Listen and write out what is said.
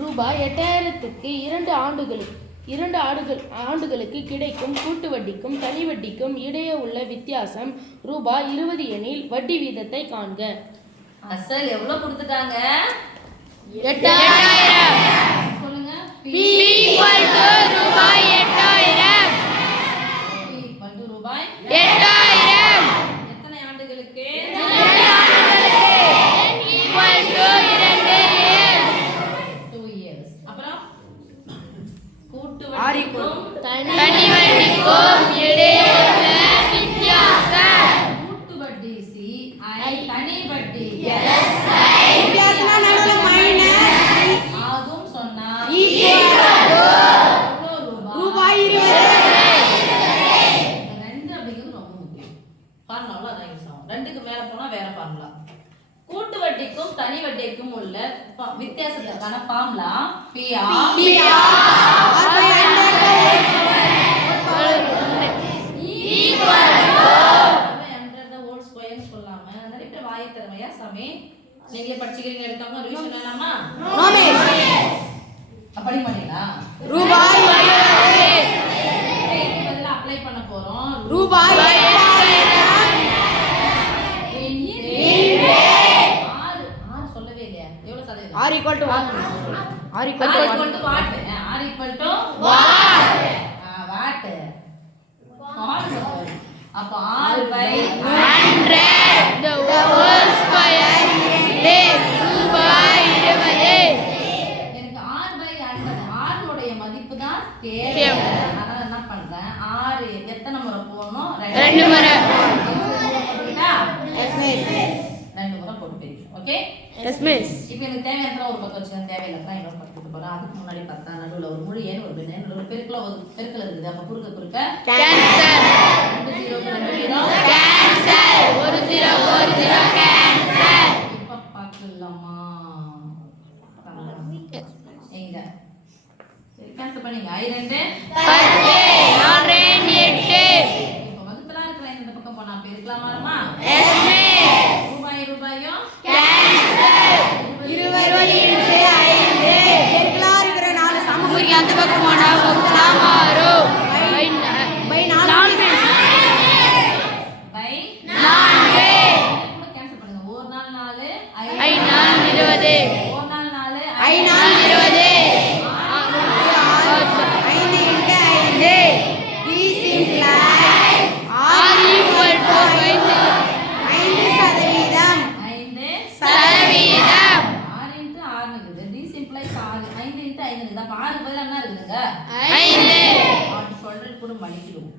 ரூபாய் 8000க்கு 2 ஆண்டுகளுக்கு கிடைக்கும் கூட்டு வட்டிக்கும் தனி வட்டிக்கும் இடையே உள்ள வித்தியாசம் ரூபாய் 20 எனில் வட்டி வீதத்தை காண்க. அசல் எவ்வளவு கொடுத்துட்டாங்க? 8000. சொல்லுங்க. P ரூபாய் 8000. ரூபாய் 8000. எத்தனை ஆண்டுகளுக்கு? 2 years. அப்புறம் கூட்டு வட்டிக்கும் தனி வட்டிக்கும் இடையே உள்ள வித்தியாசம். கூட்டு வட்டி சி ஐ, தனி வட்டி வித்தியாசம்னா நடுவுல மைனஸ் ஆகும் சொன்னா ரூபாய் 20. ரெண்டு அப்படிங்கிறது ரொம்ப முக்கியம். ஃபார்முலாவில் அதான் யூஸ் ஆகும். ரெண்டுக்கு மேல போனா வேற ஃபார்முலா. கூட்டு வட்டிக்கும் தனி வட்டிக்கும் உள்ள வித்தியாசத்துக்கான ஃபார்முலா சொல்லாம நிறைய பேர் வாயை திறமையா சாமி நீங்களே படிச்சுக்கிறீங்க எடுத்தாங்க ரிவிஷன் வேணாமா? அப்படி பண்ணீங்களா? ரூபாய் இதெல்லாம் அப்ளை பண்ண போறோம். ரூபாய் 6 சொல்லவே இல்லையா? எவ்வளவு சதவீதம்? R equal to what? R equal to R equal to what? R equal to what? Watt. அப்போ R by 100 the whole square is ரூபாய் 20. எனக்கு R by 100 R உடைய மதிப்பு தான் தேவை. தேவை. அதனால என்ன பண்றேன்? R எத்தனை முறை போடணும்? 2 முறை. ரெண்டு முறை போட்டு. ஓகே? Yes miss. இப்போ எனக்கு தேவையான ஒரு பக்கம் வச்சுக்கேன், தேவையில்லை இன்னொரு பக்கம் போட்டு போறேன். அதுக்கு முன்னாடி பார்த்தா நடுவுல ஒரு முழு ஏன் ஒரு பின்ன ஒரு பெருக்கல் இருக்குது. அப்ப குறுக்க கேன்சல். 2 0 2 0 கேன்சல். 1 0 கேன்சல். இப்ப பார்க்கலாமா? எங்க சரி கேன்சல் பண்ணீங்க. I 2 10 8. இப்போ வகுத்தலா இருக்கிற இந்த பக்கம் போனா பெருக்கலாமாமா? Yes miss. ரூபாயும் கேன்சல். 20 into 5 பெருக்கலா இருக்கிற 4 சமக்குறி அந்த பக்கம் போனா வகுத்தலா மாறும். பை 4 பை 4 கூட கேன்சல் பண்ணுங்க. ஒரு நாள் 4 ஐ 4 20. ஒரு நாள் 4 ஐ 4 20. 5 into 5 is implies R equal to 5 சதவீதம். 6 into 6 இருக்குது. D implies 6. 5 into 5 இருக்குது. அப்ப 6 பதிலா என்ன இருக்குதுங்க? 5. அப்படி சொல்றது கூட மடிக்கிடுவோம்.